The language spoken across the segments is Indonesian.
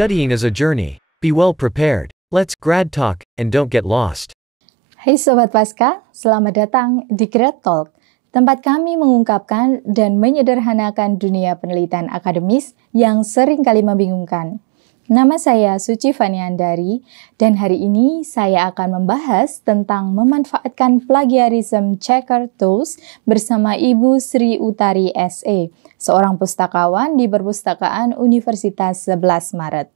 Studying is a journey. Be well prepared. Let's grad talk and don't get lost. Hai Sobat Pasca, selamat datang di Grad Talk, tempat kami mengungkapkan dan menyederhanakan dunia penelitian akademis yang sering kali membingungkan. Nama saya Suci Faniandari, dan hari ini saya akan membahas tentang memanfaatkan plagiarism checker tools bersama Ibu Sri Utari SE, seorang pustakawan di Perpustakaan Universitas 11 Maret.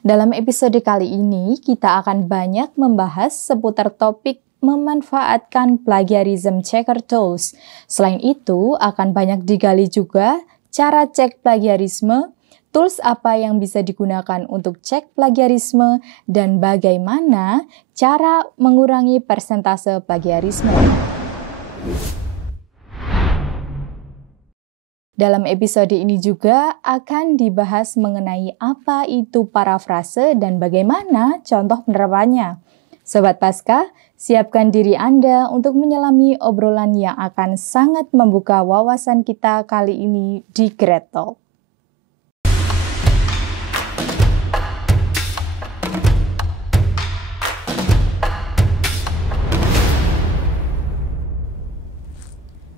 Dalam episode kali ini, kita akan banyak membahas seputar topik memanfaatkan plagiarism checker tools. Selain itu, akan banyak digali juga cara cek plagiarisme, tools apa yang bisa digunakan untuk cek plagiarisme, dan bagaimana cara mengurangi persentase plagiarisme. Dalam episode ini juga akan dibahas mengenai apa itu parafrase dan bagaimana contoh penerapannya. Sobat Pasca, siapkan diri Anda untuk menyelami obrolan yang akan sangat membuka wawasan kita kali ini di Grad Talk.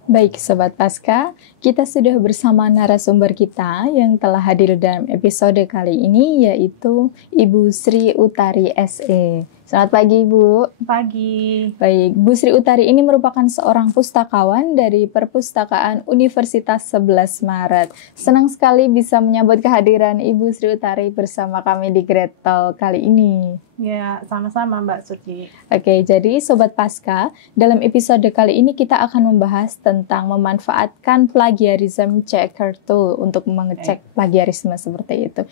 Baik Sobat Pasca, kita sudah bersama narasumber kita yang telah hadir dalam episode kali ini, yaitu Ibu Sri Utari SE. Selamat pagi Ibu. Pagi. Baik, Bu Sri Utari ini merupakan seorang pustakawan dari Perpustakaan Universitas 11 Maret. Senang sekali bisa menyambut kehadiran Ibu Sri Utari bersama kami di Grad Talk kali ini. Ya, sama-sama Mbak Suci. Oke, jadi Sobat Pasca, dalam episode kali ini kita akan membahas tentang memanfaatkan plagiarism checker tool untuk mengecek plagiarisme seperti itu.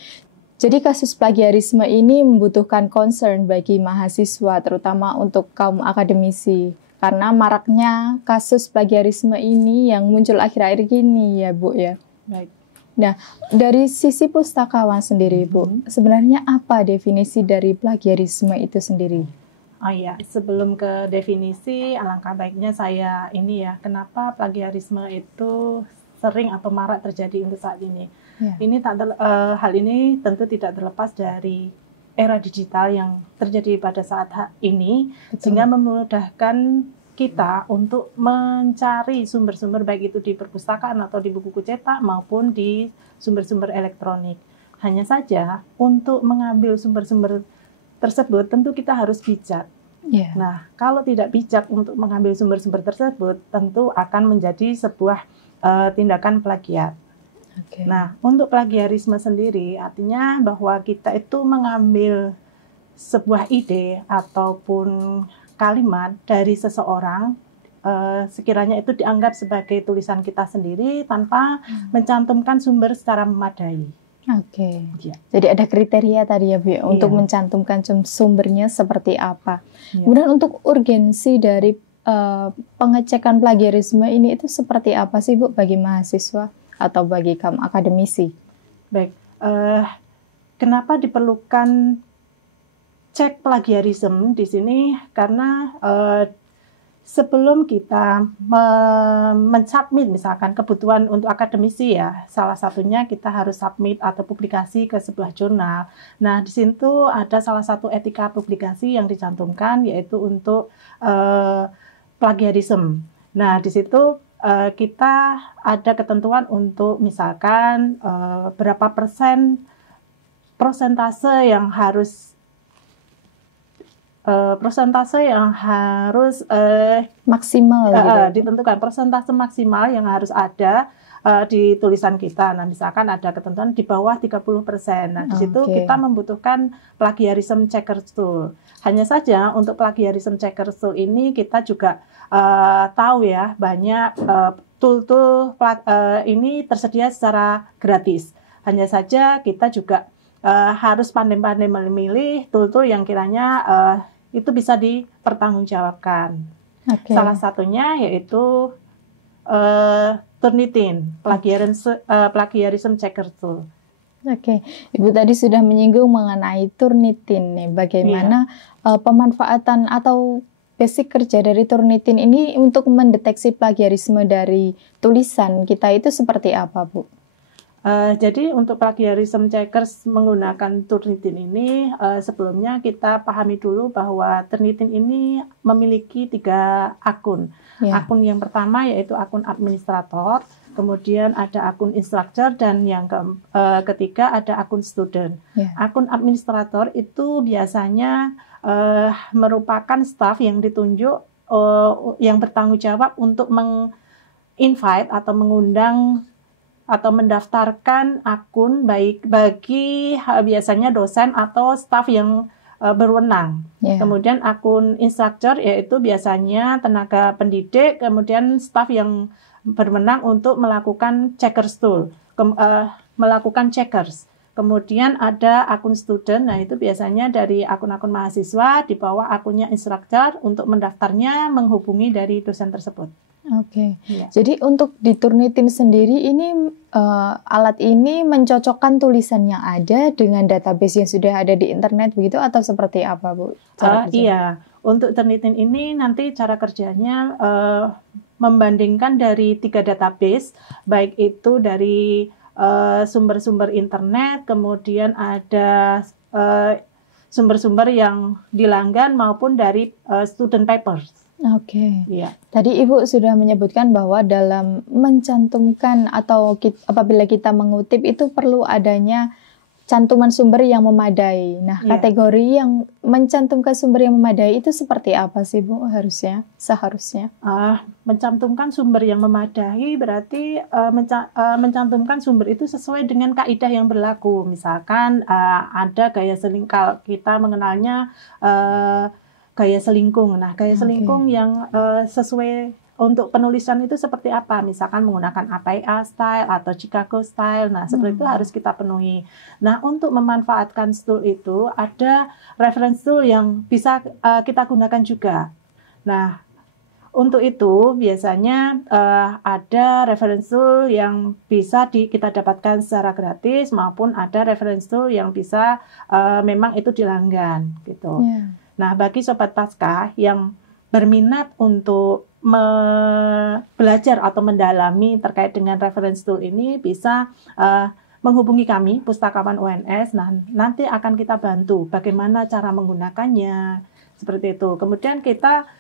Jadi kasus plagiarisme ini membutuhkan concern bagi mahasiswa, terutama untuk kaum akademisi. Karena maraknya kasus plagiarisme ini yang muncul akhir-akhir ini ya Bu ya. Baik. Nah, dari sisi pustakawan sendiri Bu, sebenarnya apa definisi dari plagiarisme itu sendiri? Oh iya, sebelum ke definisi, alangkah baiknya saya kenapa plagiarisme itu sering atau marak terjadi untuk saat ini. Ya. Hal ini tentu tidak terlepas dari era digital yang terjadi pada saat ini. Betul. Sehingga memudahkan kita untuk mencari sumber-sumber baik itu di perpustakaan atau di buku cetak maupun di sumber-sumber elektronik. Hanya saja untuk mengambil sumber-sumber tersebut tentu kita harus bijak. Yeah. Nah, kalau tidak bijak untuk mengambil sumber-sumber tersebut tentu akan menjadi sebuah tindakan plagiat. Okay. Nah, untuk plagiarisme sendiri artinya bahwa kita itu mengambil sebuah ide ataupun kalimat dari seseorang, sekiranya itu dianggap sebagai tulisan kita sendiri tanpa mencantumkan sumber secara memadai. Oke. Ya. Jadi ada kriteria tadi ya Bu untuk mencantumkan sumbernya seperti apa. Kemudian untuk urgensi dari pengecekan plagiarisme ini itu seperti apa sih Bu bagi mahasiswa atau bagi kaum akademisi? Baik, kenapa diperlukan cek plagiarisme di sini? Karena sebelum kita mensubmit misalkan kebutuhan untuk akademisi ya, salah satunya kita harus submit atau publikasi ke sebuah jurnal. Nah, di situ ada salah satu etika publikasi yang dicantumkan yaitu untuk plagiarisme. Nah, di situ kita ada ketentuan untuk misalkan berapa persentase yang harus maksimal ditentukan, persentase maksimal yang harus ada di tulisan kita. Nah, misalkan ada ketentuan di bawah 30%. Nah, di situ kita membutuhkan plagiarism checker tool. Hanya saja untuk plagiarism checker tool ini kita juga tahu ya, banyak tool-tool ini tersedia secara gratis. Hanya saja kita juga harus pandai-pandai memilih tool-tool yang kiranya itu bisa dipertanggungjawabkan. Okay. Salah satunya yaitu Turnitin, plagiarism checker tool. Oke, Ibu tadi sudah menyinggung mengenai Turnitin nih. Bagaimana pemanfaatan atau basic kerja dari Turnitin ini untuk mendeteksi plagiarisme dari tulisan kita itu seperti apa, Bu? Jadi untuk plagiarism checkers menggunakan Turnitin ini, sebelumnya kita pahami dulu bahwa Turnitin ini memiliki 3 akun. Akun yang pertama yaitu akun administrator, kemudian ada akun instructor, dan yang ketiga ada akun student. Akun administrator itu biasanya merupakan staff yang ditunjuk yang bertanggung jawab untuk invite atau mengundang atau mendaftarkan akun baik bagi biasanya dosen atau staf yang berwenang. Kemudian akun instructor yaitu biasanya tenaga pendidik, kemudian staf yang berwenang untuk melakukan checkers tool, melakukan checkers. Kemudian ada akun student, nah itu biasanya dari akun-akun mahasiswa di bawah akunnya instructor untuk mendaftarnya menghubungi dari dosen tersebut. Jadi untuk di Turnitin sendiri ini alat ini mencocokkan tulisan yang ada dengan database yang sudah ada di internet begitu atau seperti apa, Bu? Iya, untuk Turnitin ini nanti cara kerjanya membandingkan dari 3 database, baik itu dari sumber-sumber internet, kemudian ada sumber-sumber yang dilanggan maupun dari student papers. Tadi Ibu sudah menyebutkan bahwa dalam mencantumkan atau apabila kita mengutip itu perlu adanya cantuman sumber yang memadai. Nah, kategori yang mencantumkan sumber yang memadai itu seperti apa sih, Bu, seharusnya? Mencantumkan sumber yang memadai berarti mencantumkan sumber itu sesuai dengan kaidah yang berlaku. Misalkan ada gaya selingkal, kita mengenalnya gaya selingkung. Nah, gaya selingkung yang sesuai untuk penulisan itu seperti apa? Misalkan menggunakan APA style atau Chicago style. Nah, seperti itu harus kita penuhi. Nah, untuk memanfaatkan tool itu ada reference tool yang bisa kita gunakan juga. Nah, untuk itu biasanya ada reference tool yang bisa kita dapatkan secara gratis maupun ada reference tool yang bisa memang itu dilanggan gitu. Nah, bagi Sobat Pasca yang berminat untuk belajar atau mendalami terkait dengan reference tool ini bisa menghubungi kami, Pustakawan UNS. Nah, nanti akan kita bantu bagaimana cara menggunakannya, seperti itu. Kemudian kita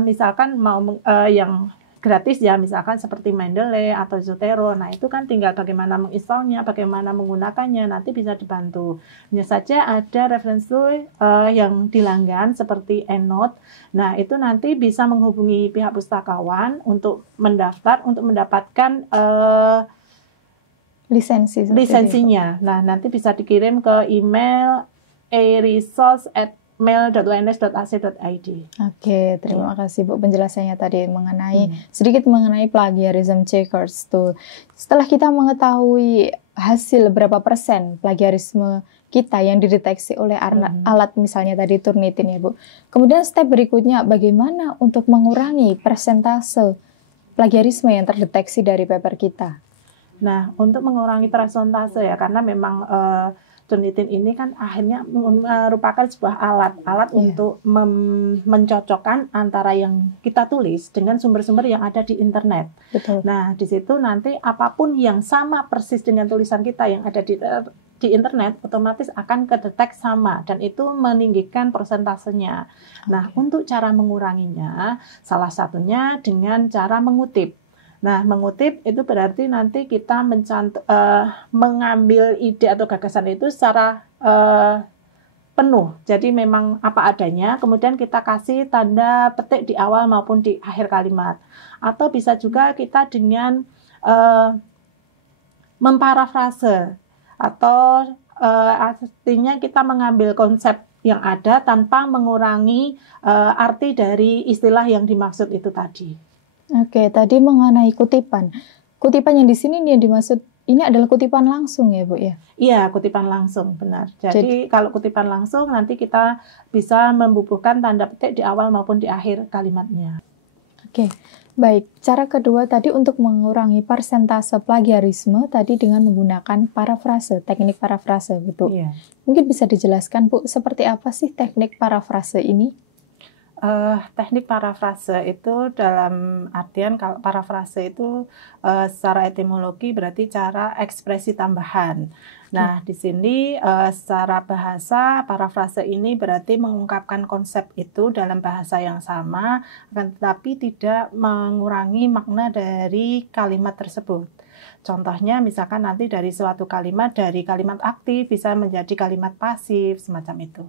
misalkan mau yang gratis ya, misalkan seperti Mendeley atau Zotero. Nah, itu kan tinggal bagaimana menginstalnya, bagaimana menggunakannya, nanti bisa dibantu. Hanya saja ada reference tool yang dilanggan seperti EndNote. Nah, itu nanti bisa menghubungi pihak pustakawan untuk mendaftar, untuk mendapatkan lisensinya. Nah, nanti bisa dikirim ke email resource@mail.uns.ac.id. Terima kasih Bu penjelasannya tadi sedikit mengenai plagiarism checkers tool. Setelah kita mengetahui hasil berapa persen plagiarisme kita yang dideteksi oleh alat misalnya tadi Turnitin ya Bu. Kemudian step berikutnya bagaimana untuk mengurangi persentase plagiarisme yang terdeteksi dari paper kita? Nah, untuk mengurangi persentase ya, karena memang Turnitin ini kan akhirnya merupakan sebuah alat untuk mencocokkan antara yang kita tulis dengan sumber-sumber yang ada di internet. Nah, di situ nanti apapun yang sama persis dengan tulisan kita yang ada di internet otomatis akan kedetek sama dan itu meninggikan persentasenya. Nah, untuk cara menguranginya salah satunya dengan cara mengutip. Nah, mengutip itu berarti nanti kita mengambil ide atau gagasan itu secara penuh. Jadi memang apa adanya, kemudian kita kasih tanda petik di awal maupun di akhir kalimat. Atau bisa juga kita dengan memparafrase atau artinya kita mengambil konsep yang ada tanpa mengurangi arti dari istilah yang dimaksud itu tadi. Tadi mengenai kutipan. Kutipan yang di sini yang dimaksud ini adalah kutipan langsung ya Bu ya? Iya, kutipan langsung, benar. Jadi kalau kutipan langsung nanti kita bisa membubuhkan tanda petik di awal maupun di akhir kalimatnya. Baik. Cara kedua tadi untuk mengurangi persentase plagiarisme tadi dengan menggunakan parafrase, teknik parafrase gitu. Mungkin bisa dijelaskan Bu, seperti apa sih teknik parafrase ini? Teknik parafrase itu dalam artian kalau parafrase itu secara etimologi berarti cara ekspresi tambahan. Nah, di sini secara bahasa parafrase ini berarti mengungkapkan konsep itu dalam bahasa yang sama, akan tetapi tidak mengurangi makna dari kalimat tersebut. Contohnya misalkan nanti dari suatu kalimat, dari kalimat aktif bisa menjadi kalimat pasif, semacam itu.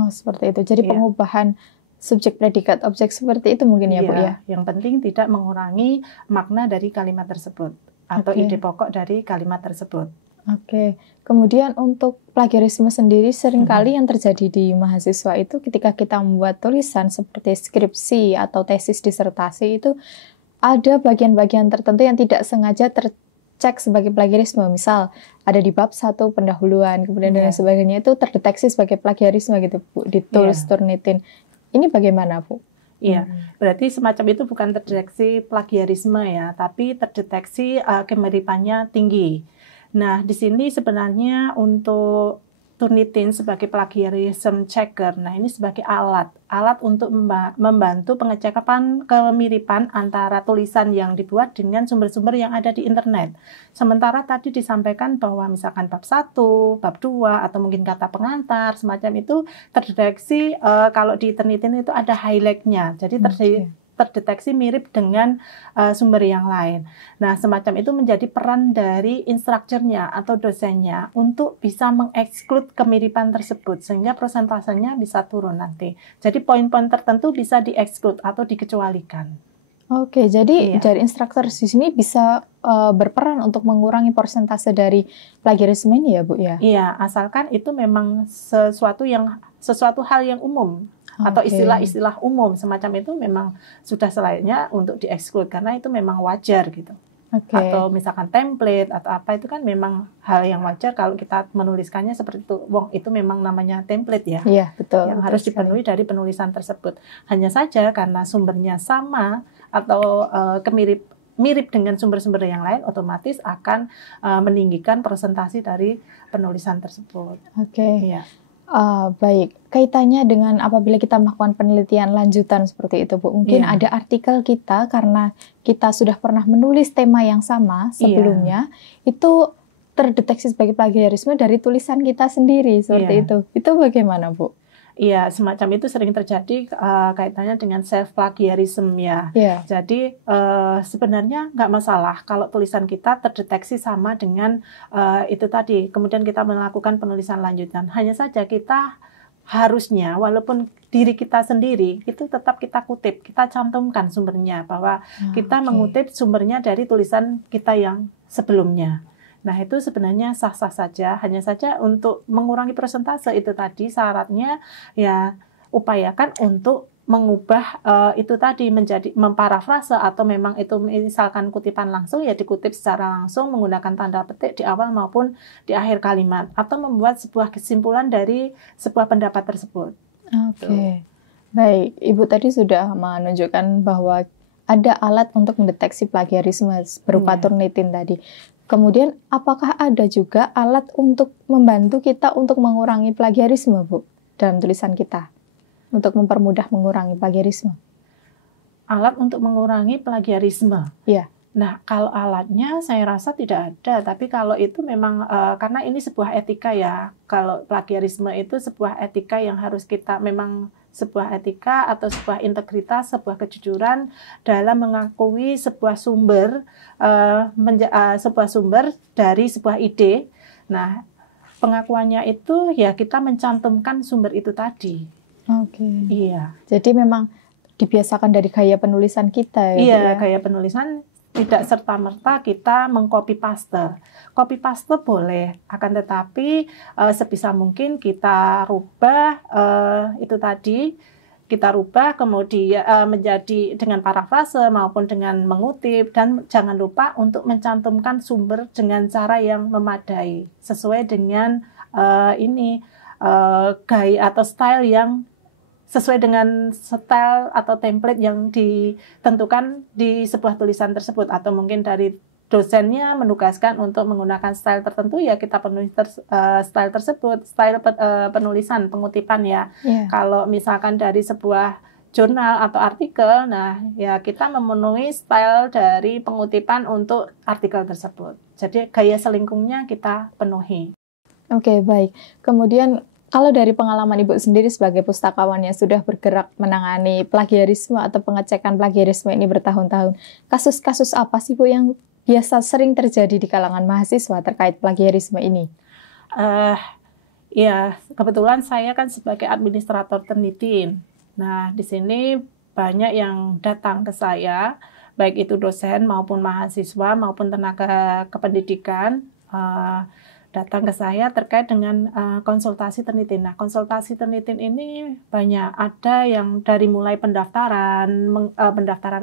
Oh, seperti itu. Jadi pengubahan subjek, predikat, objek seperti itu mungkin ya Bu ya? Yang penting tidak mengurangi makna dari kalimat tersebut atau ide pokok dari kalimat tersebut. Oke. Kemudian untuk plagiarisme sendiri seringkali yang terjadi di mahasiswa itu ketika kita membuat tulisan seperti skripsi atau tesis disertasi itu ada bagian-bagian tertentu yang tidak sengaja tercek sebagai plagiarisme. Misal ada di bab 1 pendahuluan, kemudian dan sebagainya itu terdeteksi sebagai plagiarisme gitu Bu, ditulis Turnitin. Ini bagaimana Bu? Iya, berarti semacam itu bukan terdeteksi plagiarisme ya, tapi terdeteksi kemiripannya tinggi. Nah, di sini sebenarnya untuk Turnitin sebagai plagiarism checker, nah ini sebagai alat untuk membantu pengecekan kemiripan antara tulisan yang dibuat dengan sumber-sumber yang ada di internet. Sementara tadi disampaikan bahwa misalkan bab 1, bab 2, atau mungkin kata pengantar, semacam itu terdeteksi kalau di Turnitin itu ada highlight-nya, jadi terdeteksi mirip dengan sumber yang lain. Nah, semacam itu menjadi peran dari instrukturnya atau dosennya untuk bisa mengeksklud kemiripan tersebut sehingga prosentasenya bisa turun nanti. Jadi poin-poin tertentu bisa dieksklud atau dikecualikan. Oke, jadi dari instruktur di sini bisa berperan untuk mengurangi persentase dari plagiarisme ini ya Bu ya? Iya, asalkan itu memang sesuatu hal yang umum. Atau istilah-istilah umum semacam itu memang sudah selayaknya untuk dieksklud karena itu memang wajar gitu. Atau misalkan template atau apa itu kan memang hal yang wajar kalau kita menuliskannya seperti itu. Itu memang namanya template ya. Iya, betul. Yang harus dipenuhi dari penulisan tersebut. Hanya saja karena sumbernya sama atau mirip dengan sumber-sumber yang lain, otomatis akan meninggikan presentasi dari penulisan tersebut. Iya. Baik, kaitannya dengan apabila kita melakukan penelitian lanjutan seperti itu Bu, mungkin ada artikel kita karena kita sudah pernah menulis tema yang sama sebelumnya, itu terdeteksi sebagai plagiarisme dari tulisan kita sendiri seperti itu bagaimana Bu? Iya, semacam itu sering terjadi kaitannya dengan self-plagiarism ya. Jadi sebenarnya nggak masalah kalau tulisan kita terdeteksi sama dengan itu tadi. Kemudian kita melakukan penulisan lanjutan. Hanya saja kita harusnya, walaupun diri kita sendiri, itu tetap kita kutip, kita cantumkan sumbernya. Bahwa kita mengutip sumbernya dari tulisan kita yang sebelumnya. Nah, itu sebenarnya sah-sah saja, hanya saja untuk mengurangi persentase itu tadi syaratnya ya upayakan untuk mengubah itu tadi menjadi memparafrase atau memang itu misalkan kutipan langsung ya dikutip secara langsung menggunakan tanda petik di awal maupun di akhir kalimat atau membuat sebuah kesimpulan dari sebuah pendapat tersebut. Baik, Ibu tadi sudah menunjukkan bahwa ada alat untuk mendeteksi plagiarisme berupa Turnitin tadi. Kemudian, apakah ada juga alat untuk membantu kita untuk mengurangi plagiarisme, Bu, dalam tulisan kita? Untuk mempermudah mengurangi plagiarisme. Alat untuk mengurangi plagiarisme? Iya. Nah, kalau alatnya saya rasa tidak ada. Tapi kalau itu memang, karena ini sebuah etika ya. Kalau plagiarisme itu sebuah etika yang harus kita memang sebuah etika atau sebuah integritas, sebuah kejujuran dalam mengakui sebuah sumber dari sebuah ide. Nah, pengakuannya itu ya kita mencantumkan sumber itu tadi. Iya. Jadi memang dibiasakan dari gaya penulisan kita ya. Iya, gaya penulisan tidak serta-merta kita mengcopy paste. Copy paste boleh, akan tetapi sebisa mungkin kita rubah itu tadi, kita rubah kemudian menjadi dengan parafrase maupun dengan mengutip, dan jangan lupa untuk mencantumkan sumber dengan cara yang memadai sesuai dengan gaya atau style yang sesuai dengan style atau template yang ditentukan di sebuah tulisan tersebut, atau mungkin dari dosennya menugaskan untuk menggunakan style tertentu ya kita penulis style tersebut, style penulisan pengutipan ya. Kalau misalkan dari sebuah jurnal atau artikel, nah ya kita memenuhi style dari pengutipan untuk artikel tersebut. Jadi gaya selingkungnya kita penuhi. Oke, baik. Kemudian kalau dari pengalaman Ibu sendiri sebagai pustakawan yang sudah bergerak menangani plagiarisme atau pengecekan plagiarisme ini bertahun-tahun, kasus-kasus apa sih Bu yang biasa sering terjadi di kalangan mahasiswa terkait plagiarisme ini? Ya, kebetulan saya kan sebagai administrator Turnitin. Nah, di sini banyak yang datang ke saya, baik itu dosen maupun mahasiswa maupun tenaga kependidikan, datang ke saya terkait dengan konsultasi Turnitin. Nah, konsultasi Turnitin ini banyak, ada yang dari mulai pendaftaran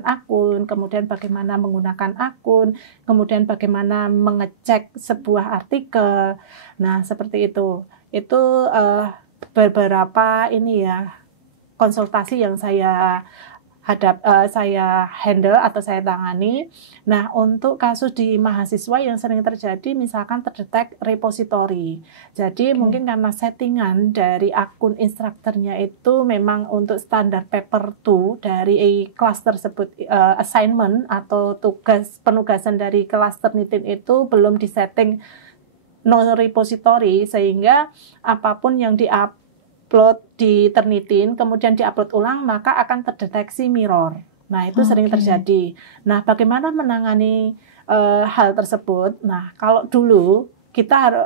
akun, kemudian bagaimana menggunakan akun, kemudian bagaimana mengecek sebuah artikel. Nah, seperti itu. Itu beberapa ini ya konsultasi yang saya handle atau saya tangani. Nah, untuk kasus di mahasiswa yang sering terjadi, misalkan terdetek repository. Jadi mungkin karena settingan dari akun instrukturnya itu memang untuk standar paper 2 dari kelas tersebut, assignment atau penugasan dari kelas Turnitin itu belum disetting no repository, sehingga apapun yang diupload di Turnitin kemudian diupload ulang maka akan terdeteksi mirror. Nah, itu sering terjadi. Nah, bagaimana menangani hal tersebut? Nah, kalau dulu kita harus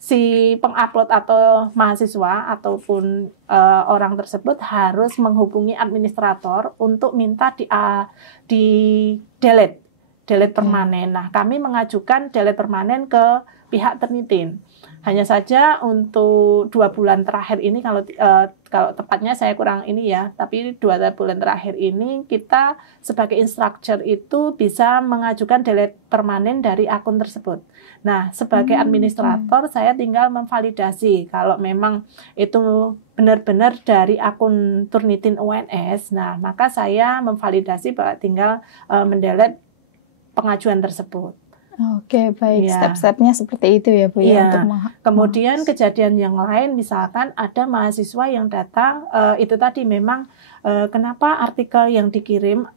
si pengupload atau mahasiswa ataupun orang tersebut harus menghubungi administrator untuk minta di delete permanen. Nah, kami mengajukan delete permanen ke pihak Turnitin. Hanya saja untuk 2 bulan terakhir ini, kalau tepatnya saya kurang ini ya, tapi 2 bulan terakhir ini kita sebagai instructor itu bisa mengajukan delete permanen dari akun tersebut. Nah, sebagai administrator saya tinggal memvalidasi kalau memang itu benar-benar dari akun Turnitin UNS. Nah, maka saya memvalidasi bahwa tinggal mendelete pengajuan tersebut. Oke, baik. Step-stepnya seperti itu ya Bu ya. Untuk kemudian kejadian yang lain, misalkan ada mahasiswa yang datang, itu tadi memang kenapa artikel yang dikirim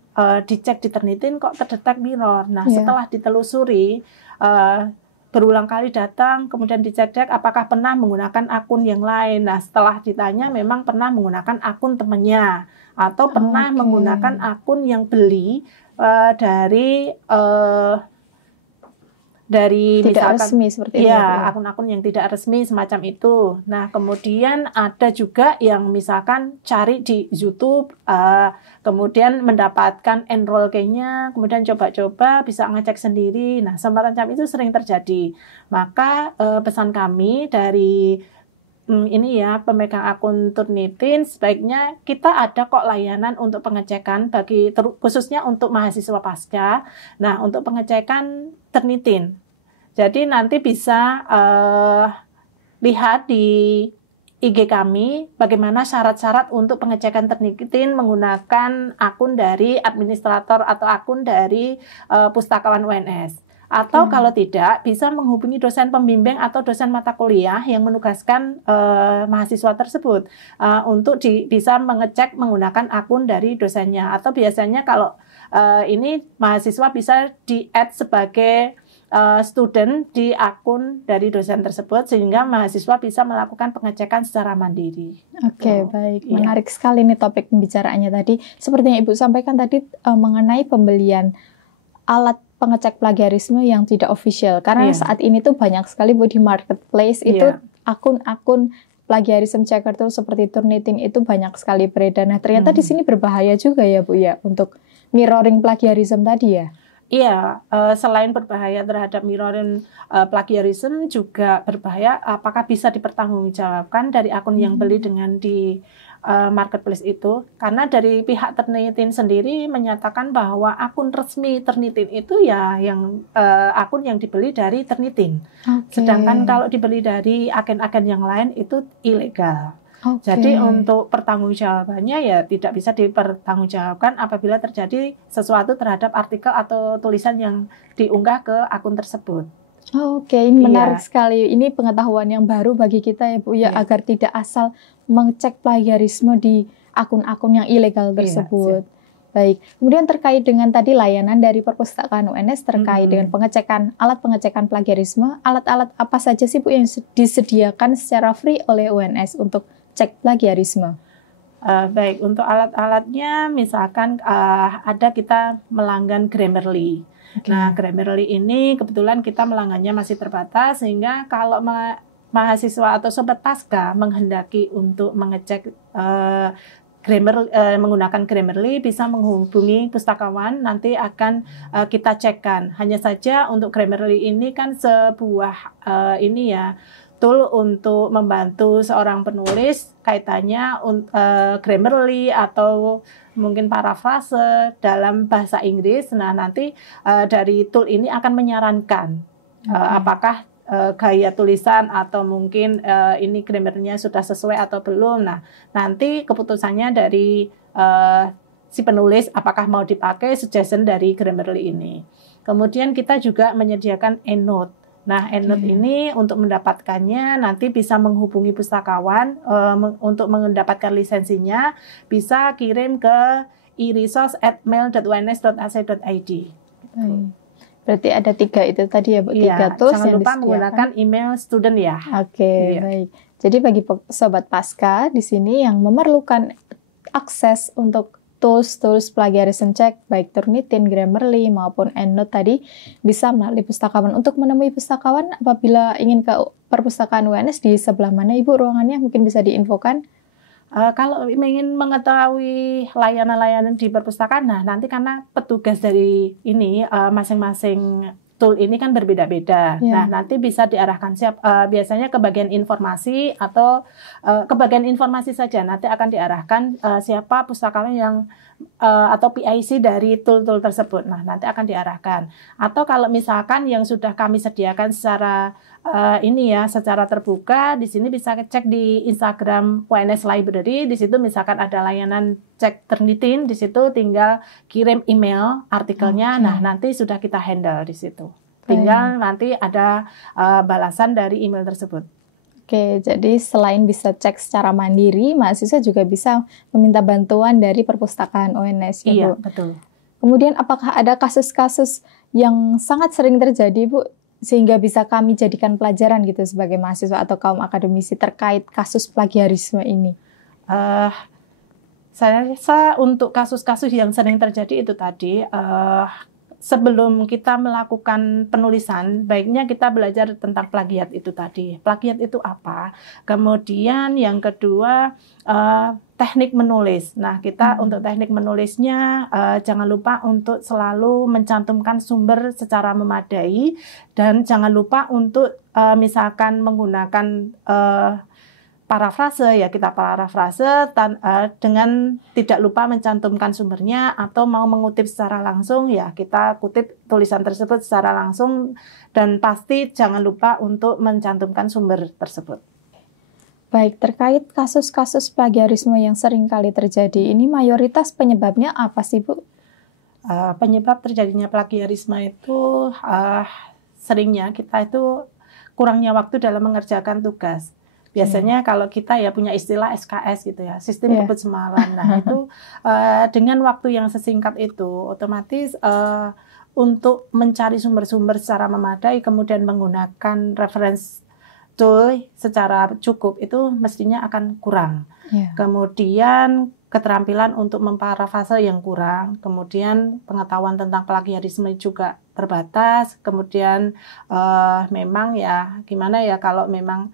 dicek di Turnitin kok terdetek mirror. Nah, setelah ditelusuri, berulang kali datang, kemudian dicek apakah pernah menggunakan akun yang lain. Nah, setelah ditanya memang pernah menggunakan akun temannya atau pernah menggunakan akun yang beli dari tidak misalkan resmi seperti itu. Akun-akun yang tidak resmi semacam itu. Nah, kemudian ada juga yang misalkan cari di YouTube, kemudian mendapatkan enroll key-nya, kemudian coba-coba bisa ngecek sendiri. Nah, semacam itu sering terjadi. Maka pesan kami dari pemegang akun Turnitin, sebaiknya kita ada kok layanan untuk pengecekan khususnya untuk mahasiswa pasca. Nah, untuk pengecekan Turnitin. Jadi nanti bisa lihat di IG kami bagaimana syarat-syarat untuk pengecekan Turnitin menggunakan akun dari administrator atau akun dari pustakawan UNS. Atau kalau tidak, bisa menghubungi dosen pembimbing atau dosen mata kuliah yang menugaskan mahasiswa tersebut untuk bisa mengecek menggunakan akun dari dosennya. Atau biasanya kalau ini mahasiswa bisa di-add sebagai student di akun dari dosen tersebut, sehingga mahasiswa bisa melakukan pengecekan secara mandiri. Oke, baik. Menarik sekali nih topik pembicaraannya tadi. Seperti yang Ibu sampaikan tadi mengenai pembelian alat pengecek plagiarisme yang tidak official, karena saat ini tuh banyak sekali Bu di marketplace itu akun-akun plagiarism checker tuh seperti Turnitin itu banyak sekali beredar. Nah, ternyata di sini berbahaya juga ya Bu ya untuk mirroring plagiarism tadi ya. Iya, selain berbahaya terhadap mirroring plagiarism, juga berbahaya apakah bisa dipertanggungjawabkan dari akun yang beli dengan di marketplace itu. Karena dari pihak Turnitin sendiri menyatakan bahwa akun resmi Turnitin itu ya yang akun yang dibeli dari Turnitin. Sedangkan kalau dibeli dari agen-agen yang lain itu ilegal. Jadi untuk pertanggungjawabannya ya tidak bisa dipertanggungjawabkan apabila terjadi sesuatu terhadap artikel atau tulisan yang diunggah ke akun tersebut. Ini menarik sekali. Ini pengetahuan yang baru bagi kita ya Bu ya, agar tidak asal mengecek plagiarisme di akun-akun yang ilegal tersebut. Baik, kemudian terkait dengan tadi layanan dari perpustakaan UNS terkait dengan alat pengecekan plagiarisme, alat-alat apa saja sih Bu yang disediakan secara free oleh UNS untuk cek plagiarisme? Baik, untuk alat-alatnya misalkan ada kita melanggan Grammarly. Nah, Grammarly ini kebetulan kita melanggannya masih terbatas, sehingga kalau mahasiswa atau sobat pasca menghendaki untuk mengecek menggunakan Grammarly, bisa menghubungi pustakawan, nanti akan kita cekkan. Hanya saja untuk Grammarly ini kan sebuah tool untuk membantu seorang penulis kaitannya Grammarly atau mungkin parafrase dalam bahasa Inggris. Nah, nanti dari tool ini akan menyarankan apakah gaya tulisan atau mungkin ini grammarnya sudah sesuai atau belum. Nah, nanti keputusannya dari si penulis apakah mau dipakai suggestion dari Grammarly ini. Kemudian kita juga menyediakan EndNote. Nah, EndNote ini untuk mendapatkannya nanti bisa menghubungi pustakawan untuk mendapatkan lisensinya, bisa kirim ke e-resource@mail.uns.ac.id. Berarti ada 3 itu tadi ya Bu, 3 tools jangan yang lupa disediakan. menggunakan email student ya. Oke, baik. Jadi bagi sobat pasca di sini yang memerlukan akses untuk tools plagiarism check baik Turnitin, Grammarly maupun EndNote tadi bisa melalui pustakawan. Untuk menemui pustakawan apabila ingin ke perpustakaan UNS di sebelah mana Ibu ruangannya, mungkin bisa diinfokan? Kalau ingin mengetahui layanan-layanan di perpustakaan, nah nanti karena petugas dari ini masing-masing tool ini kan berbeda-beda. Nah, nanti bisa diarahkan biasanya ke bagian informasi atau ke bagian informasi saja. Nanti akan diarahkan siapa pustakawan yang atau PIC dari tool-tool tersebut. Nah, nanti akan diarahkan. Atau kalau misalkan yang sudah kami sediakan secara secara terbuka, di sini bisa cek di Instagram UNS Library. Di situ misalkan ada layanan cek Turnitin, di situ tinggal kirim email artikelnya. Nah, nanti sudah kita handle di situ. Tinggal nanti ada balasan dari email tersebut. Oke, jadi selain bisa cek secara mandiri, mahasiswa juga bisa meminta bantuan dari perpustakaan UNS ya, Bu? Iya, betul. Kemudian apakah ada kasus-kasus yang sangat sering terjadi, Bu, sehingga bisa kami jadikan pelajaran gitu sebagai mahasiswa atau kaum akademisi terkait kasus plagiarisme ini? Saya rasa untuk kasus-kasus yang sering terjadi itu tadi, sebelum kita melakukan penulisan, baiknya kita belajar tentang plagiat itu tadi. Plagiat itu apa? Kemudian yang kedua, teknik menulis. Nah, kita untuk teknik menulisnya jangan lupa untuk selalu mencantumkan sumber secara memadai, dan jangan lupa untuk misalkan menggunakan parafrase, ya kita parafrase dengan tidak lupa mencantumkan sumbernya, atau mau mengutip secara langsung ya kita kutip tulisan tersebut secara langsung, dan pasti jangan lupa untuk mencantumkan sumber tersebut. Baik, terkait kasus-kasus plagiarisme yang sering kali terjadi ini, mayoritas penyebabnya apa sih Bu? Penyebab terjadinya plagiarisme itu seringnya kita itu kurangnya waktu dalam mengerjakan tugas. Biasanya kalau kita ya punya istilah SKS gitu ya, sistem kebut semalam. Nah itu dengan waktu yang sesingkat itu otomatis untuk mencari sumber-sumber secara memadai, kemudian menggunakan reference tool secara cukup itu mestinya akan kurang. Kemudian keterampilan untuk memparafrase yang kurang, kemudian pengetahuan tentang plagiarisme juga terbatas, kemudian memang ya gimana ya kalau memang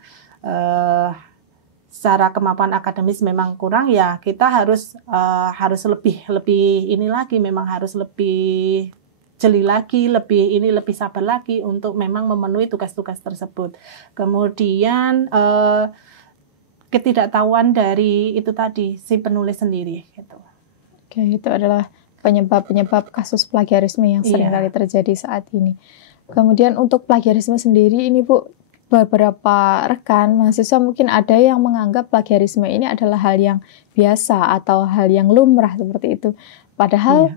secara kemampuan akademis memang kurang, ya kita harus lebih ini lagi, memang harus lebih jeli lagi, lebih sabar lagi untuk memang memenuhi tugas-tugas tersebut. Kemudian ketidaktahuan dari itu tadi si penulis sendiri gitu. Oke, itu adalah penyebab kasus plagiarisme yang sering kali terjadi saat ini. Kemudian untuk plagiarisme sendiri ini Bu, beberapa rekan mahasiswa mungkin ada yang menganggap plagiarisme ini adalah hal yang biasa atau hal yang lumrah seperti itu. Padahal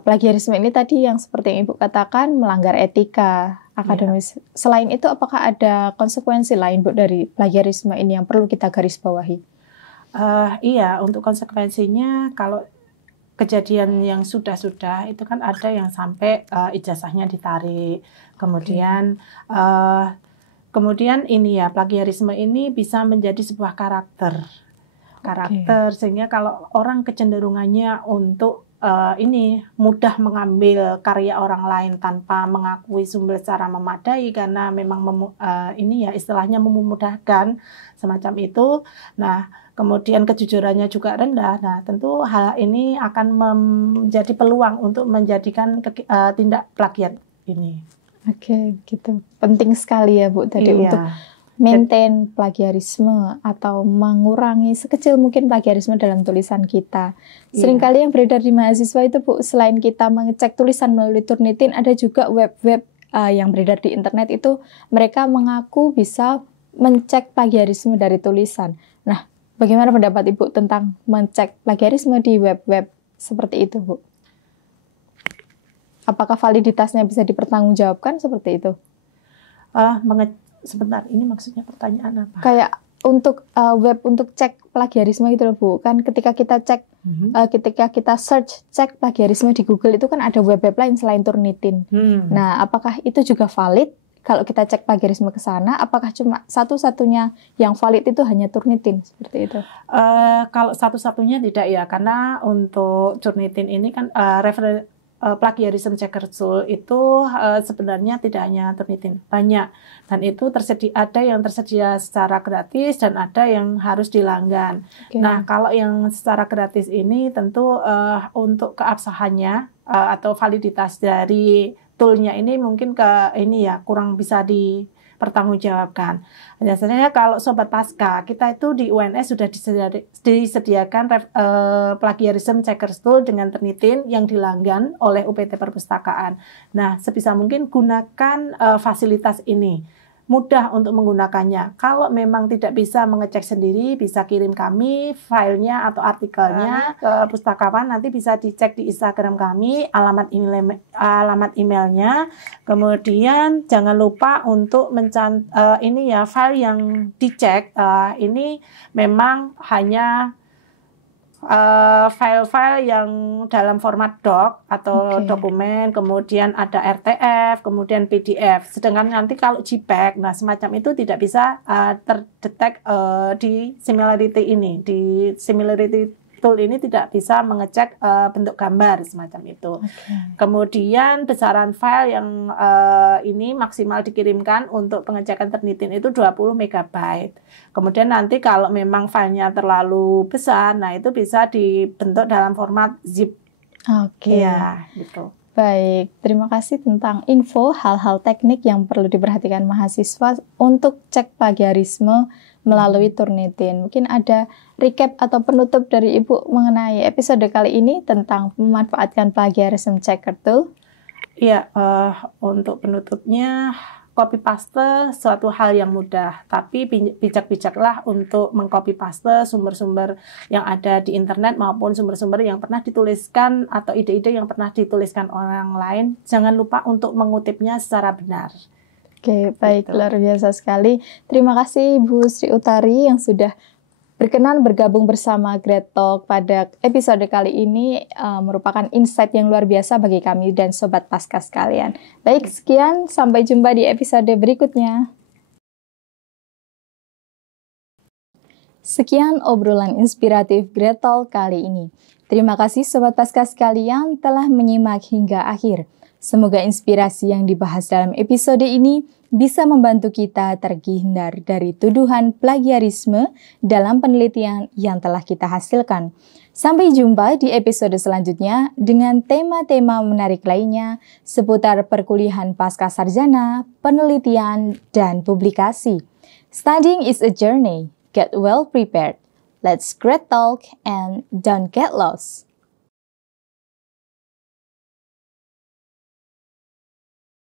plagiarisme ini tadi yang seperti yang Ibu katakan melanggar etika akademis. Selain itu apakah ada konsekuensi lain Bu dari plagiarisme ini yang perlu kita garis bawahi? Iya, untuk konsekuensinya kalau kejadian yang sudah-sudah itu kan ada yang sampai ijazahnya ditarik. Kemudian kemudian ini ya, plagiarisme ini bisa menjadi sebuah karakter sehingga kalau orang kecenderungannya untuk ini mudah mengambil karya orang lain tanpa mengakui sumber secara memadai karena memang ini ya istilahnya memudahkan semacam itu. Nah, kemudian kejujurannya juga rendah. Nah, tentu hal ini akan menjadi peluang untuk menjadikan tindak plagiat ini. Oke, gitu. Penting sekali ya Bu tadi untuk maintain plagiarisme atau mengurangi sekecil mungkin plagiarisme dalam tulisan kita. Seringkali yang beredar di mahasiswa itu Bu, selain kita mengecek tulisan melalui Turnitin, ada juga web-web yang beredar di internet itu mereka mengaku bisa mencek plagiarisme dari tulisan. Nah, bagaimana pendapat Ibu tentang mencek plagiarisme di web-web seperti itu Bu? Apakah validitasnya bisa dipertanggungjawabkan seperti itu? Sebentar, ini maksudnya pertanyaan apa? Kayak untuk web untuk cek plagiarisme gitu loh Bu. Kan ketika kita cek, ketika kita search cek plagiarisme di Google itu kan ada web-web lain selain Turnitin. Nah, apakah itu juga valid? Kalau kita cek plagiarisme ke sana, apakah cuma satu-satunya yang valid itu hanya Turnitin seperti itu? Kalau satu-satunya tidak ya, karena untuk Turnitin ini kan plagiarism checker tool itu sebenarnya tidak hanya Turnitin, banyak, dan itu ada yang tersedia secara gratis dan ada yang harus dilanggan. Nah, kalau yang secara gratis ini tentu untuk keabsahannya atau validitas dari toolnya ini mungkin kurang bisa dipertanggungjawabkan. Biasanya kalau Sobat Pasca, kita itu di UNS sudah disediakan plagiarism checker tool dengan Turnitin yang dilanggan oleh UPT Perpustakaan. Nah, sebisa mungkin gunakan fasilitas ini. Mudah untuk menggunakannya. Kalau memang tidak bisa mengecek sendiri, bisa kirim kami filenya atau artikelnya ke pustakawan, nanti bisa dicek di Instagram kami, alamat emailnya. Kemudian jangan lupa untuk ini ya, file yang dicek ini memang hanya file-file yang dalam format doc atau dokumen, kemudian ada RTF, kemudian PDF. Sedangkan nanti kalau JPEG, nah semacam itu tidak bisa terdetek di similarity ini. Di similarity tool ini tidak bisa mengecek bentuk gambar semacam itu. Kemudian besaran file yang ini maksimal dikirimkan untuk pengecekan Turnitin itu 20 MB. Kemudian nanti kalau memang filenya terlalu besar, nah itu bisa dibentuk dalam format zip. Ya, gitu. Baik, terima kasih tentang info hal-hal teknik yang perlu diperhatikan mahasiswa untuk cek plagiarisme melalui Turnitin. Mungkin ada recap atau penutup dari Ibu mengenai episode kali ini tentang memanfaatkan plagiarism checker tool? Iya, untuk penutupnya copy paste suatu hal yang mudah, tapi bijak-bijaklah untuk mengcopy paste sumber-sumber yang ada di internet maupun sumber-sumber yang pernah dituliskan atau ide-ide yang pernah dituliskan orang lain. Jangan lupa untuk mengutipnya secara benar. Oke, baik, luar biasa sekali. Terima kasih Bu Sri Utari yang sudah berkenan bergabung bersama Great Talk pada episode kali ini, merupakan insight yang luar biasa bagi kami dan Sobat Pasca sekalian. Baik, sekian, sampai jumpa di episode berikutnya. Sekian obrolan inspiratif Great Talk kali ini. Terima kasih Sobat Pasca sekalian telah menyimak hingga akhir. Semoga inspirasi yang dibahas dalam episode ini bisa membantu kita terhindar dari tuduhan plagiarisme dalam penelitian yang telah kita hasilkan. Sampai jumpa di episode selanjutnya dengan tema-tema menarik lainnya seputar perkuliahan pasca sarjana, penelitian, dan publikasi. Studying is a journey. Get well prepared. Let's great talk and don't get lost.